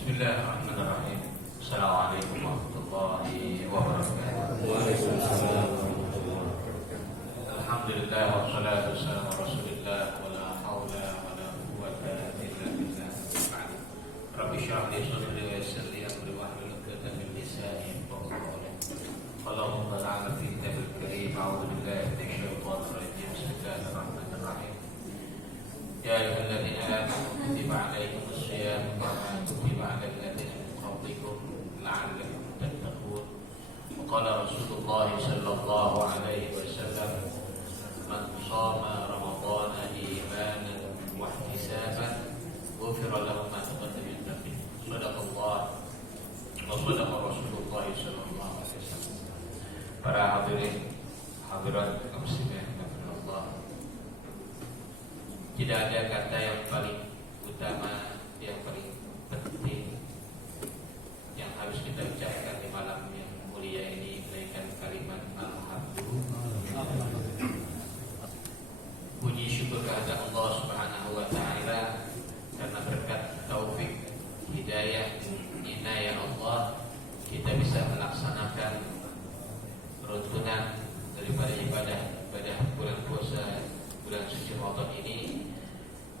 Bismillahirrahmanirrahim. Assalamualaikum warahmatullahi wabarakatuh. Waalaikumsalam warahmatullahi wabarakatuh. Alhamdulillah wassalatu wassalamu ala Rasulillah wala haula wala quwwata illa billah. Rabbi shrah li sadri wa yassir li amri wahlul 'uqdatam min lisani yafqahu qawli. Allahumma la'ana fi kitabil karim a'udzu billahi minasy syaithanir rajim. Bismillahirrahmanirrahim. Ya ayyuhalladzina amanu kutiba 'alaikumus shiyam kama kutiba 'alal ladzina min qablikum la'allakum tattaqun. Wa qala Rasulullah sallallahu alaihi wasallam, man shoma ramadhana imanan wa ihtisaban ghufira lahu ma taqaddama min dhanbihi. Shadaqallah wa shadaqa Rasulullah sallallahu alaihi wasallam. Para hadirin hadirat kaum muslimin Allah, tidak ada kata yang paling utama, yang paling penting yang harus kita ucapkan di malam yang mulia ini melainkan kalimat alhamdulillah. Puji syukur kehadirat Allah Subhanahu wa taala karena berkat taufik, hidayah, inayah Allah kita bisa melaksanakan rutunan daripada ibadah bulan puasa, bulan suci Ramadan ini,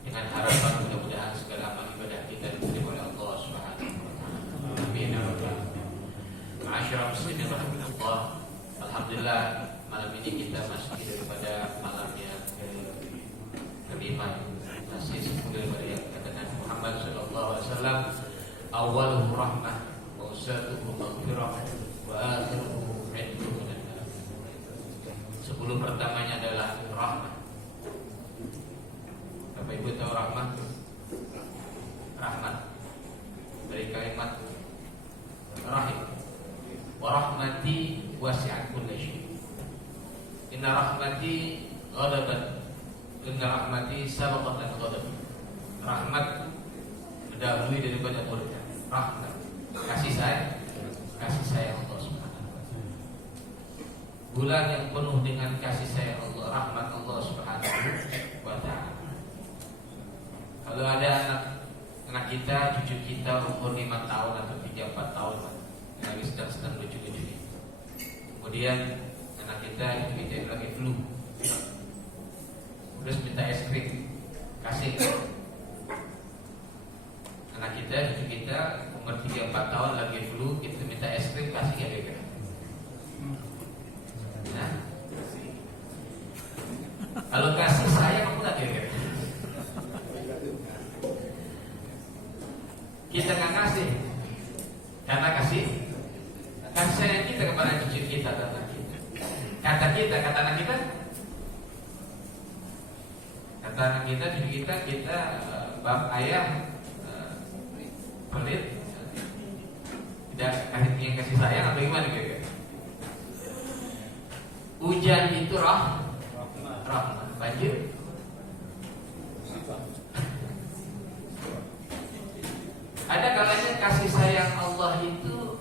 dengan harapan mudah-mudahan segala amal ibadah kita diterima oleh Allah Subhanahu wa taala. Amin ya rabbal alamin. Ma'asyiral muslimin rahimakumullah. Alhamdulillah malam ini kita masih daripada malam yang kelima, masih sepuluh daripada yang katakan Muhammad sallallahu alaihi wasallam, awwaluhu rahmah wa usatuhu maghfirah wa akhiruhu 'idhun minan nar. 10 pertamanya adalah rahmah. Bapak Ibu tahu rahmat? Rahmat dari kalimat rahim. Wa rahmati wasi'at kulli syai'. Inna rahmati ghadabat. Inna rahmati sabaqat ghadab. Rahmat mendahului daripada murka. Rahmat, kasih sayang Allah Subhanahu wa taala. Bulan yang penuh dengan kasih sayang Allah, rahmat Allah Subhanahu wa taala. Kalau ada anak kita, cucu kita umur 5 tahun atau 3-4 tahun, yang lagi sedang lucu-lucu, kemudian anak kita, cucu kita lagi flu, terus minta es krim, kasih. Anak kita, cucu kita umur 3-4 tahun lagi flu, kita minta es krim, kasih ya bebek. Nah, kalau kasih sayang aku nggak kira-kira. Kita nggak kasih karena kasih sayang kita kepada cucu kita dan anak kita. Kata anak kita, cucu kita bab ayah pelit, tidak yang kasih sayang atau gimana gitu. Hujan itu rahmat, banjir ada kalanya kasih sayang Allah itu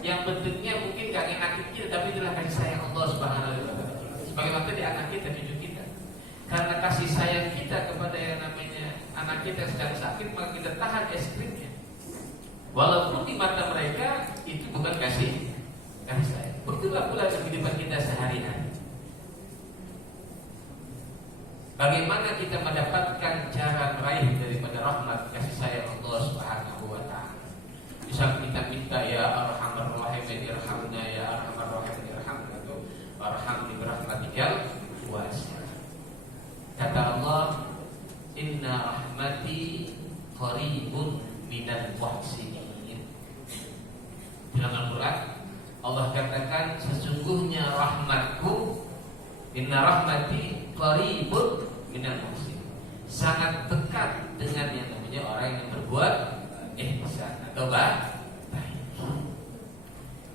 yang bentuknya mungkin gak ngenakin kita, tapi itulah kasih sayang Allah Subhanahu wa taala. Sebagaimana tadi anak kita, cucu kita, karena kasih sayang kita kepada yang namanya anak kita sedang sakit, maka kita tahan es krimnya, walaupun di mata mereka itu bukan kasih sayang. Begitulah pula kehidupan kita sehari-hari. Bagaimana kita mendapatkan cara meraih daripada rahmat kasih sayang Allah Subhanahu wa taala? Bisa kita minta ya Arhamar Rahimin irhamna, ya Arhamar Rahimin irhamna, warhamni birahmatikal wasi'ah. Kata Allah, inna rahmati qaribun minal muhsinin. Dalam Al-Quran Allah katakan, sesungguhnya rahmatku, inna rahmati qaribun minal muhsinin, sangat dekat dengan yang namanya orang yang berbuat ihsan atau baik.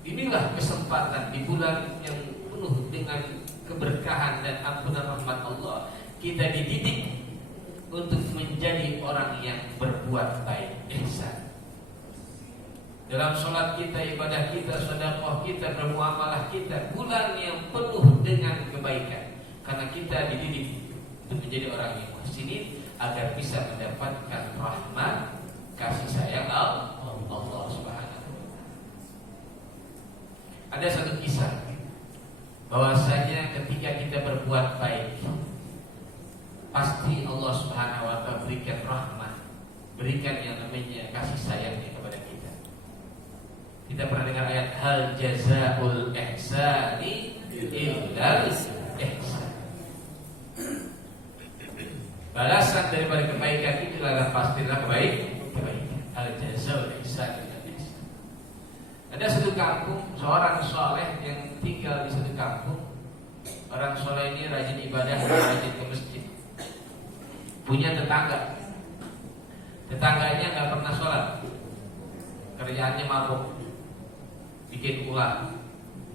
Inilah kesempatan di bulan yang penuh dengan keberkahan dan ampunan rahmat Allah, kita dididik untuk menjadi orang yang berbuat baik, ihsan. Dalam sholat kita, ibadah kita, sedekah kita, bermuamalah kita, bulan yang penuh dengan kebaikan, karena kita dididik untuk menjadi orang yang muhsinin agar bisa mendapatkan rahmat kasih sayang Allah berikan yang namanya kasih sayangnya kepada kita. Kita pernah dengar ayat hal jazaul ihsani illal ihsan. Balasan daripada kebaikan itu adalah pastilah kebaikan. Hal jazaul ihsani illal ihsan. Ada satu kampung, seorang soleh yang tinggal di satu kampung. Orang soleh ini rajin ibadah, rajin ke masjid. Punya tetangga. Tetangganya nggak pernah sholat, kerjaannya mabuk, bikin ulah,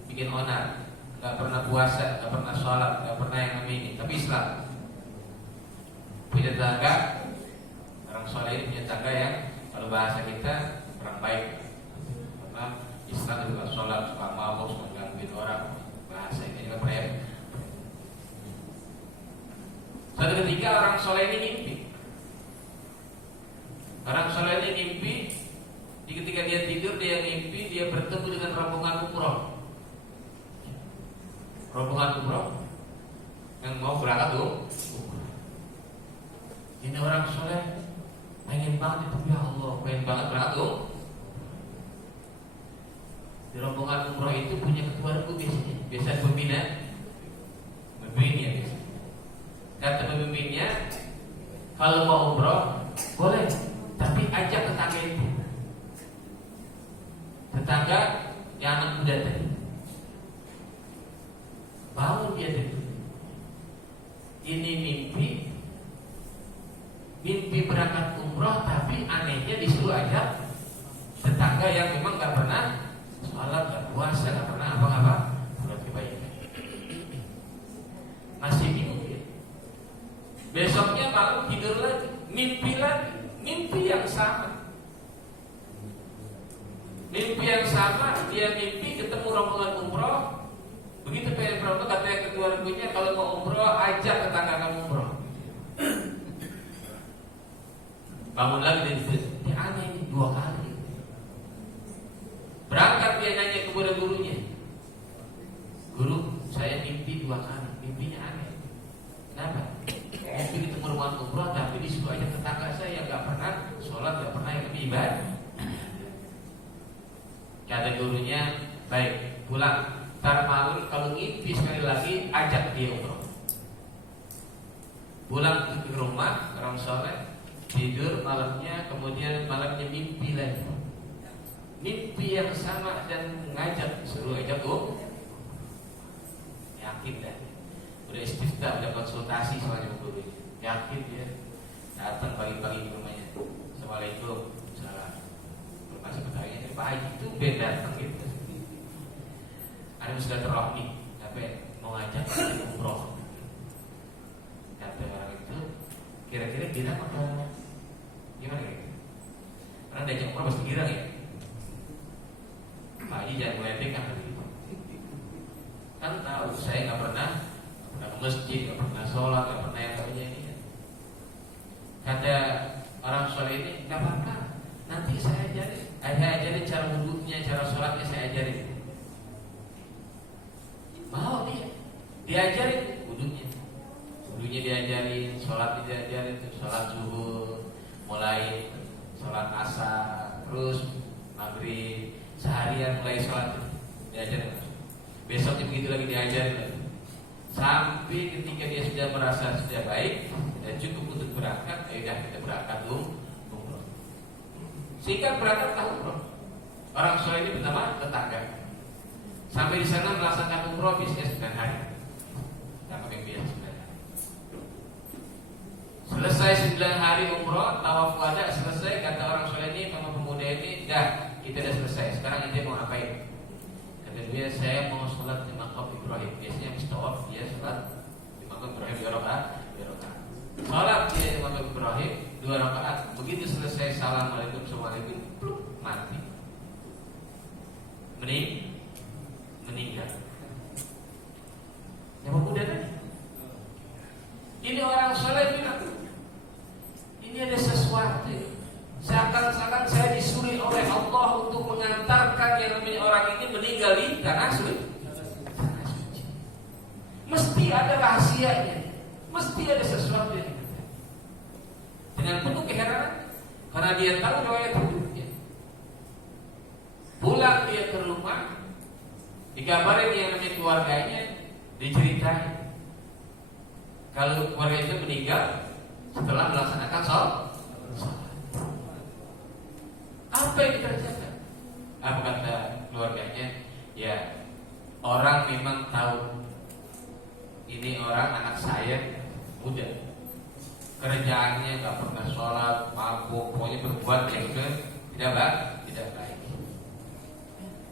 bikin onar, nggak pernah puasa, nggak pernah sholat, nggak pernah yang namanya ini. Tapi Islam. Punya tetangga, orang soleh ini punya tetangga yang kalau bahasa kita orang baik. Karena Islam juga sholat, suka mabuk, suka gangguin orang. Bahasa ini juga pernah. Suatu ketika orang soleh ini mimpi. Orang soleh ini mimpi. Ketika dia tidur, dia mimpi dia bertemu dengan rombongan umroh. Rombongan umroh yang mau berangkat umroh. Ini orang soleh pengen banget itu, ya Allah, pengen banget berangkat umroh. Di rombongan umroh itu punya ketua regu biasanya. Biasa pembina ya biasa. Kata pemimpinnya, kalau mau umroh boleh, tapi ajak tetangga itu. Tetangga yang anak muda tadi. Bangun dia tadi. Ini mimpi berangkat umroh, tapi anehnya disuruh ajak tetangga yang memang gak pernah sholat, gak puasa, gak pernah apa-apa buat kebaikan. Masih bingung dia. Besoknya malam tidur lagi, mimpi yang sama. Mimpi yang sama, dia mimpi ketemu rombongan umroh. Begitu pengen berangkat, katanya ketua regunya, kalau mau umroh ajak tetangga kamu umroh. Bangun lagi dari situ, ini aneh ini 2 kali. Berangkat dia nanya kepada gurunya, guru, saya mimpi 2 kali, mimpinya aneh. Kenapa? Mimpi ketemu rombongan umroh, tapi disuruh ajak tetangga saya yang gak pernah sholat, gak pernah yang lebih ibadah. Kata gurunya, baik, pulang. Ntar malam kalau ngimpi sekali lagi, ajak dia umroh. Pulang ke rumah, orang soleh, tidur malamnya, kemudian malamnya mimpi lagi. Mimpi yang sama dan ngajak, suruh ajak umroh. Yakin dah. Udah istifta, udah konsultasi soalnya sama gurunya. Yakin dia. Datang pagi-pagi ke rumahnya. Assalamualaikum. Salam. Masih bertanya, Pak Haji itu beda datang gitu. Ada sudah terrohmi, tapi mau ngajak umroh. Kata orang itu, kira-kira girang apa gimana ya? Karena diajak umroh pasti girang ya. Pak Haji jangan meledek kan gitu. Kan tahu saya nggak pernah ke masjid, nggak pernah sholat, nggak pernah yang namanya ini. Kata orang soleh ini, nggak apa-apa. Nanti saya ajarin cara wudhunya, cara sholatnya saya ajarin. Mau dia diajarin wudhunya diajarin, sholatnya diajarin, sholat zuhur, mulai sholat asar, terus maghrib, seharian mulai sholat diajarin. Besoknya begitu lagi diajarin lagi. Sampai ketika dia sudah merasa sudah baik dan cukup untuk berangkat, ya kita berangkat umroh. Sehingga berangkat umroh. Orang soleh ini pertama tetangga. Sampai di sana melaksanakan umroh biasanya 9 hari. Tanpa yang biasa 9 hari. Selesai 9 hari umroh, tawaf wada selesai, kata orang soleh ini sama pemuda ini, dah kita dah selesai. Sekarang dia mau ngapain? Kata dia, saya mau sholat di maqam Ibrahim. Biasanya habis tawaf dia sholat di maqam Ibrahim 2 rakaat. Sholat dia di maqam Ibrahim 2 rakaat. Begitu selesai assalamualaikum pluk, mati. Meninggal. Yang pemuda tadi. Ini orang soleh bilang, ini ada sesuatu. Seakan-akan saya disuruh oleh Allah untuk mengantarkan yang namanya orang ini meninggal di tanah suci. Mesti ada rahasianya. Mesti ada sesuatu yang dengan penuh keheranan. karena dia tahu riwayat hidupnya. Pulang dia ke rumah, dikabarin yang namanya keluarganya, diceritain kalau keluarga itu meninggal setelah melaksanakan sholat. Apa yang dikerjakan? Apa kata keluarganya? Ya, orang memang tahu ini orang anak saya muda, kerjaannya nggak pernah sholat, mabuk, pokoknya berbuat yang tidak baik.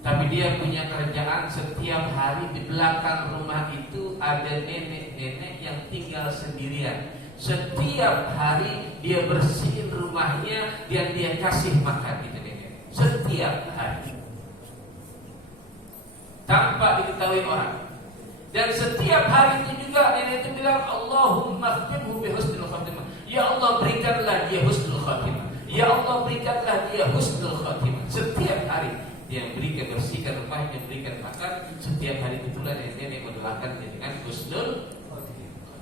Tapi dia punya kerjaan, setiap hari di belakang rumah itu ada nenek-nenek yang tinggal sendirian. Setiap hari dia bersihin rumahnya dan dia kasih makan itu nenek. Setiap hari, tanpa diketahui orang. Dan setiap hari itu juga nenek itu bilang, Allahumma khtimhu bihusnul khatimah. Ya Allah, berikanlah dia husnul khatimah. Ya Allah, berikanlah dia husnul khatimah. Setiap hari dia berikan, bersihkan rumahnya, berikan makan. Setiap hari itulah nenek mendoakan dengan husnul khatimah.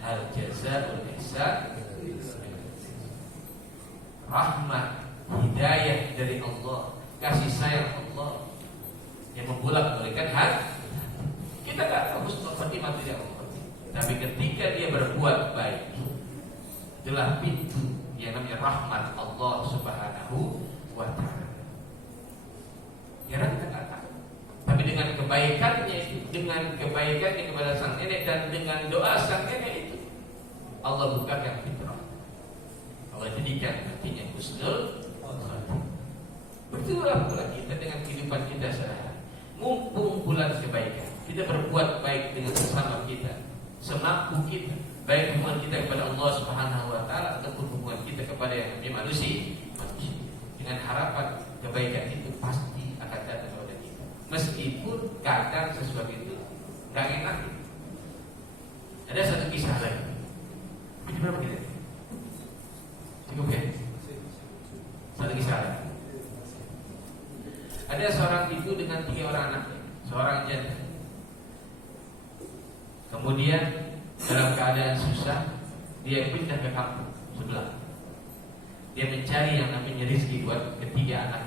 Hal jazaa'ul ihsan, rahmat, hidayah dari Allah, kasih sayang Allah yang membolak-balikkan hati. Kita tak tahu husnul khatimah tidak Allah, tapi ketika dia berbuat baik, itulah pintu yang namanya rahmat Allah Subhanahu wa ta'ala. Ya, kita tak tahu. Tapi dengan kebaikannya itu, dengan kebaikannya kepada sang nenek dan dengan doa sang nenek itu, Allah bukakan fitrah. Allah jadikan hatinya husnul khatimah. Beritulah pula kita dengan kehidupan kita sehari. Mumpung bulan kebaikan, kita berbuat baik dengan sesama kita, semampu kita, baik hubungan kita kepada Allah Subhanahu wa ta'ala ataupun hubungan kita kepada yang namanya manusia. Dengan harapan kebaikan itu pasti akan datang kepada kita. Meskipun kadang sesuatu itu gak enak. Ada satu kisah lagi. Ini berapa kita? Cukup ya? Satu kisah lagi. Ada seorang ibu dengan 3 orang anaknya, seorang janda. Kemudian dalam keadaan susah, dia pindah ke kampung sebelah. Dia mencari yang namanya rezeki buat ketiga anak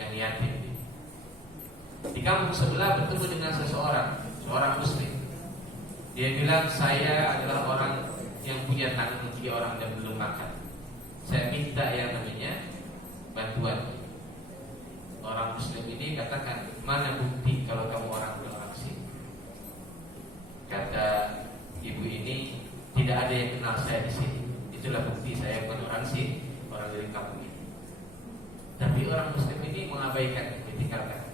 yang yatim. Di kampung sebelah bertemu dengan seorang muslim. Dia bilang, saya adalah orang yang punya tanggung 3 orang dan belum makan. Saya minta yang namanya bantuan. Orang muslim ini katakan, mana bukti kalau kamu orang sini? Kata ibu ini, tidak ada yang kenal saya di sini. Itulah bukti saya bukan orang sini, orang dari kampung ini. Tapi orang muslim ini mengabaikan, ditinggalkan.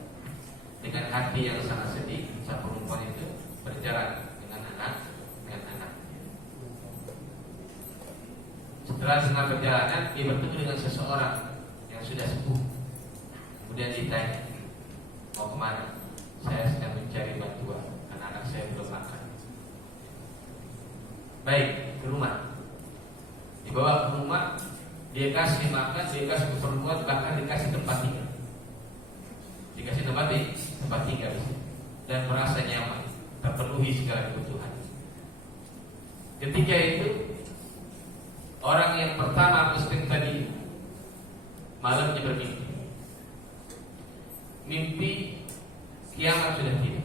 Dengan hati yang sangat sedih, sang perempuan itu berjalan dengan anak. Setelah setengah perjalanan, dia bertemu dengan seseorang yang sudah sepuh. Kemudian ditanya, mau kemana? Saya sedang mencari bantuan, anak-anak saya belum makan. Baik, ke rumah. Dibawa ke rumah, dia kasih makan, dia kasih keperluan, bahkan dikasih tempat tinggal. Dikasih tempat tinggal dan merasa nyaman, terpenuhi segala kebutuhan. Ketika itu, orang yang pertama muslim tadi malamnya bermimpi. Mimpi kiamat sudah tiba.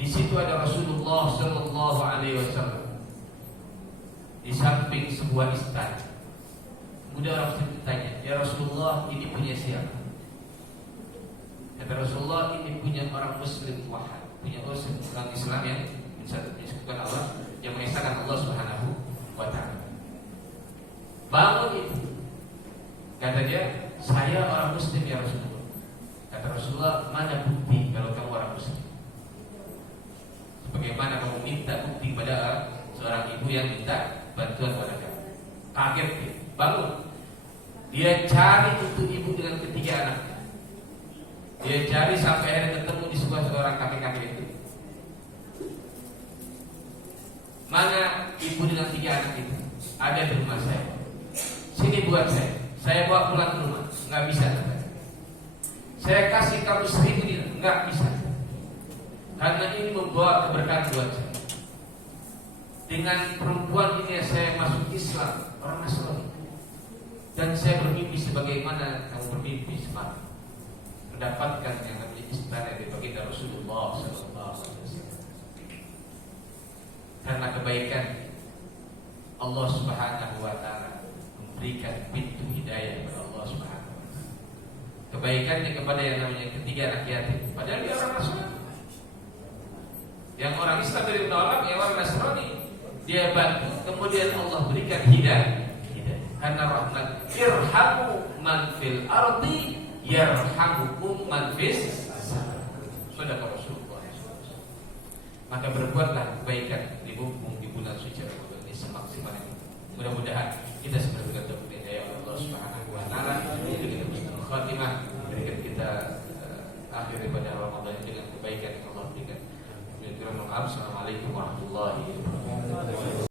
Di situ ada Rasulullah Sallallahu Alaihi Wasallam di samping sebuah istana. Kemudian orang bertanya, ya Rasulullah, ini punya siapa? Kata Rasulullah, ini punya orang Muslim wahid, punya orang Islam yang menyekutukan Allah, yang mengesahkan Allah Subhanahu wa ta'ala. Bangun itu. Kata dia, saya orang Muslim ya Rasulullah. Kata Rasulullah, mana bukti kalau kamu orang Muslim? Bagaimana kamu minta bukti pada seorang ibu yang minta bantuan pada kamu? Kaget dia, bangun. Dia cari untuk ibu dengan ketiga anaknya. Dia cari sampai akhirnya ketemu di seorang kakek-kakek itu. Mana ibu dengan 3 anak itu? Ada di rumah saya. Sini buat saya bawa pulang ke rumah. Nggak bisa. Saya kasih kamu 1000 dinar, nggak bisa. Karena ini membawa keberkahan buat saya. Dengan perempuan ini saya masuk Islam. orang Nasrani. Dan saya bermimpi sebagaimana kamu bermimpi semalam, mendapatkan yang namanya istana dari baginda Rasulullah SAW. Karena kebaikan Allah Subhanahu wa taala memberikan pintu hidayah kepada Allah Subhanahu wa taala. Kebaikannya kepada yang namanya ketiga anak yatim, padahal dia orang Nasrani. Yang orang Islam dari menolak, yang orang Nasrani dia bantu, kemudian Allah berikan hidayah. Karena rahmat, irhamu man fil ardi yarhamukum man fis sama. Sudah Rasulullah. Maka berbuatlah kebaikan di bulan suci Ramadan ini semaksimal mungkin. Mudah-mudahan kita semua bergantung kepada Allah Subhanahu wa taala, dengan husnul khatimah, berikan kita akhir daripada Ramadan dengan kebaikan yang Allah berikan. Assalamualaikum warahmatullahi wabarakatuh.